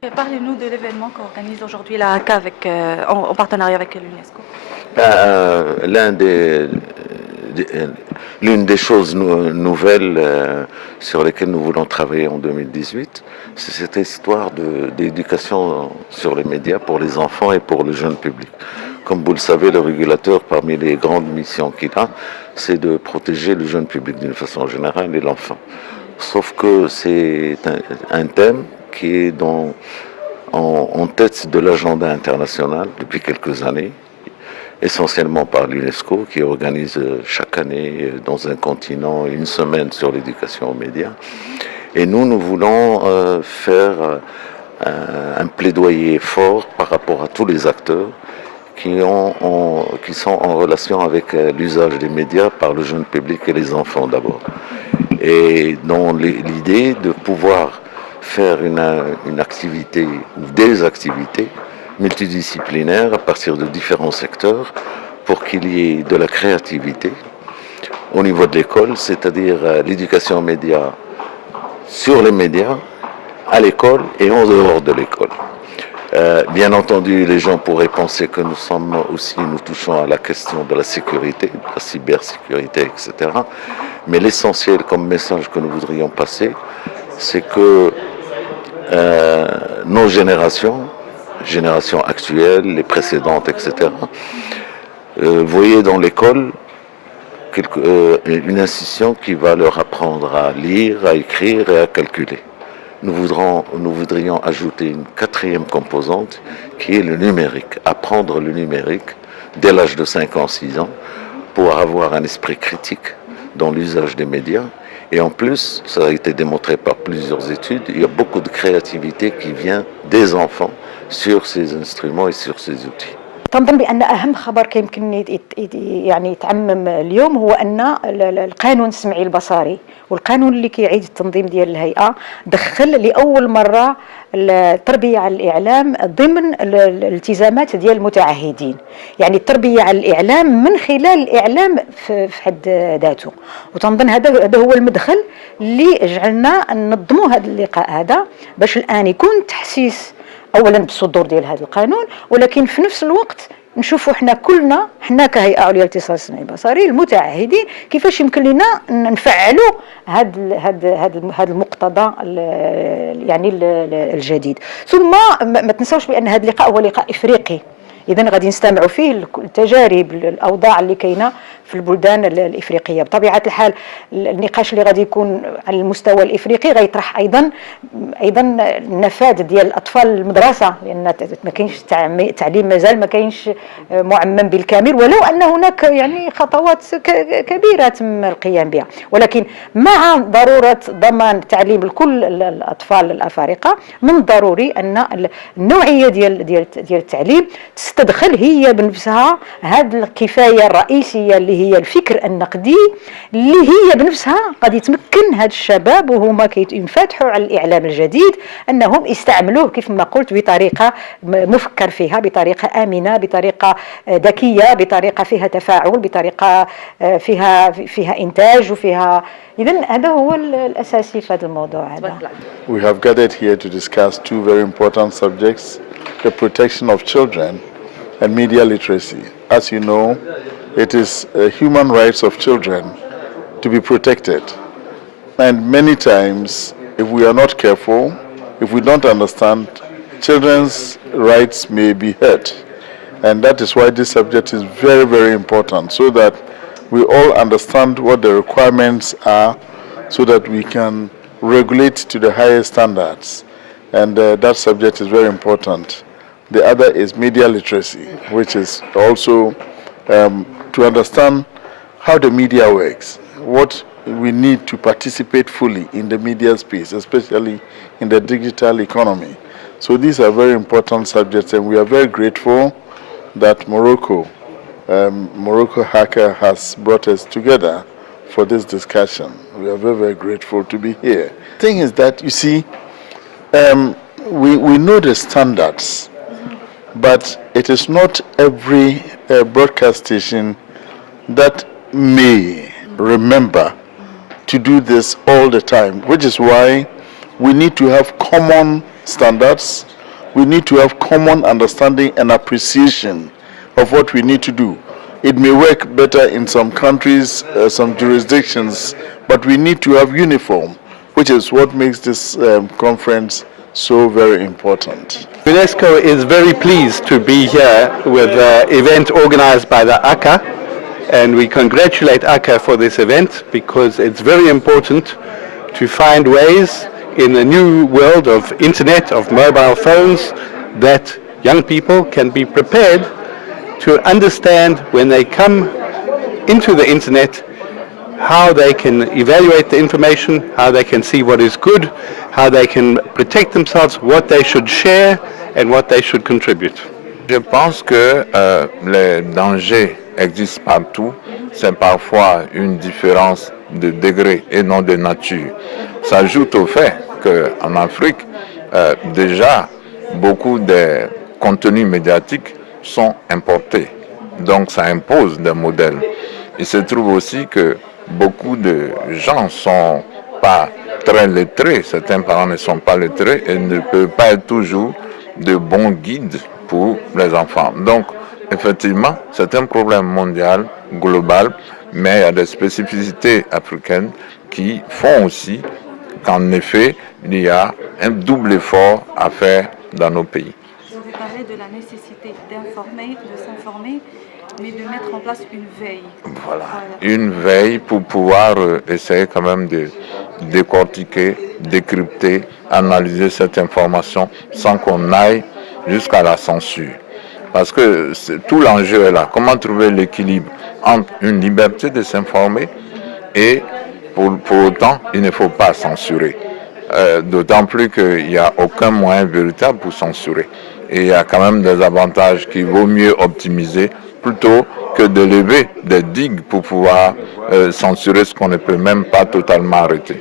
Parlez-nous de l'événement qu'organise aujourd'hui la HACA en partenariat avec l'UNESCO. L'un l'une des choses nouvelles sur lesquelles nous voulons travailler en 2018, c'est cette histoire d'éducation sur les médias pour les enfants et pour le jeune public. Comme vous le savez, le régulateur, parmi les grandes missions qu'il a, c'est de protéger le jeune public d'une façon générale et l'enfant. Sauf que c'est un thème qui est en tête de l'agenda international depuis quelques années, essentiellement par l'UNESCO, qui organise chaque année dans un continent une semaine sur l'éducation aux médias. Et nous voulons faire un plaidoyer fort par rapport à tous les acteurs qui sont en relation avec l'usage des médias par le jeune public et les enfants d'abord. Et dans l'idée de pouvoir faire une activité ou des activités multidisciplinaires à partir de différents secteurs pour qu'il y ait de la créativité au niveau de l'école, c'est-à-dire l'éducation aux médias sur les médias, à l'école et en dehors de l'école. Bien entendu, les gens pourraient penser que nous touchons à la question de la sécurité, de la cybersécurité, etc. Mais l'essentiel comme message que nous voudrions passer, c'est que nos générations actuelles, les précédentes, etc., voyaient dans l'école une institution qui va leur apprendre à lire, à écrire et à calculer. Nous voudrions ajouter une quatrième composante qui est le numérique, apprendre le numérique dès l'âge de 5 ans, 6 ans, pour avoir un esprit critique dans l'usage des médias. Et en plus, ça a été démontré par plusieurs études, il y a beaucoup de créativité qui vient des enfants sur ces instruments et sur ces outils. تنظن بأن أهم خبر يمكن يعني يتعمم اليوم هو أن القانون السمعي البصري والقانون اللي كيعيد التنظيم ديال الهيئة دخل لأول مرة التربية على الإعلام ضمن الالتزامات ديال المتعهدين. يعني التربية على الإعلام من خلال الإعلام في حد ذاته، وتنظن هذا هو المدخل اللي جعلنا ننظموا هذا اللقاء هذا باش الآن يكون تحسيس اولا بالصدور ديال هذا القانون، ولكن في نفس الوقت نشوفوا حنا كهيئه عليا للاتصال السمعي البصري المتعهدين كيفاش يمكن لنا نفعلوا هذا المقتضى يعني الجديد. ثم ما تنساوش بان هذا اللقاء هو لقاء افريقي، اذا غادي نستمعوا فيه التجارب الاوضاع اللي كاينه في البلدان الافريقيه. بطبيعه الحال النقاش اللي غادي يكون على المستوى الافريقي غيطرح ايضا النفاذ ديال الاطفال المدرسه، لان ما كاينش تعليم مازال ما كاينش معمم بالكامل، ولو ان هناك يعني خطوات كبيره تم القيام بها، ولكن مع ضروره ضمان تعليم لكل الاطفال الافارقه من الضروري ان النوعيه ديال التعليم تستدخل هي بنفسها هذه الكفايه الرئيسيه اللي هي الفكر النقدي، اللي هي بنفسها قد يتمكن هاد الشباب وهما كينفتحوا على الإعلام الجديد أنهم يستعملوه كيف ما قلت بطريقة مفكر فيها، بطريقة آمنة، بطريقة ذكية، بطريقة فيها تفاعل، بطريقة فيها إنتاج وفيها. إذن هذا هو الأساسي في هذا الموضوع هذا. We have gathered here to discuss two very important subjects: the protection of children and media literacy. As you know, it is human rights of children to be protected. And many times, if we are not careful, if we don't understand, children's rights may be hurt. And that is why this subject is very, very important, so that we all understand what the requirements are, so that we can regulate to the highest standards. And that subject is very important. The other is media literacy, which is also to understand how the media works, what we need to participate fully in the media space, especially in the digital economy. So these are very important subjects, and we are very grateful that Morocco HACA has brought us together for this discussion. We are very, very grateful to be here. The thing is that, you see, we know the standards, but it is not every broadcast station that may remember to do this all the time, which is why we need to have common standards. We need to have common understanding and appreciation of what we need to do. It may work better in some countries, some jurisdictions, but we need to have uniform, which is what makes this conference so very important. UNESCO is very pleased to be here with an event organized by the ACA, and we congratulate ACA for this event because it's very important to find ways in the new world of internet, of mobile phones, that young people can be prepared to understand when they come into the internet how they can evaluate the information, how they can see what is good, how they can protect themselves, what they should share and what they should contribute. Je pense que les dangers existent partout. C'est parfois une différence de degré et non de nature. S'ajoute au fait qu'en Afrique, déjà, beaucoup de contenus médiatiques sont importés. Donc ça impose des modèles. Il se trouve aussi que beaucoup de gens ne sont pas très lettrés. Certains parents ne sont pas lettrés et ne peuvent pas être toujours de bons guides pour les enfants. Donc, effectivement, c'est un problème mondial, global, mais il y a des spécificités africaines qui font aussi qu'en effet, il y a un double effort à faire dans nos pays. Vous avez parlé de la nécessité d'informer, de s'informer, mais de mettre en place une veille. Voilà, une veille pour pouvoir essayer quand même de décortiquer, décrypter, analyser cette information sans qu'on aille jusqu'à la censure. Parce que tout l'enjeu est là. Comment trouver l'équilibre entre une liberté de s'informer et pour autant, il ne faut pas censurer. D'autant plus qu'il n'y a aucun moyen véritable pour censurer. Et il y a quand même des avantages qu'il vaut mieux optimiser plutôt que de lever des digues pour pouvoir censurer ce qu'on ne peut même pas totalement arrêter.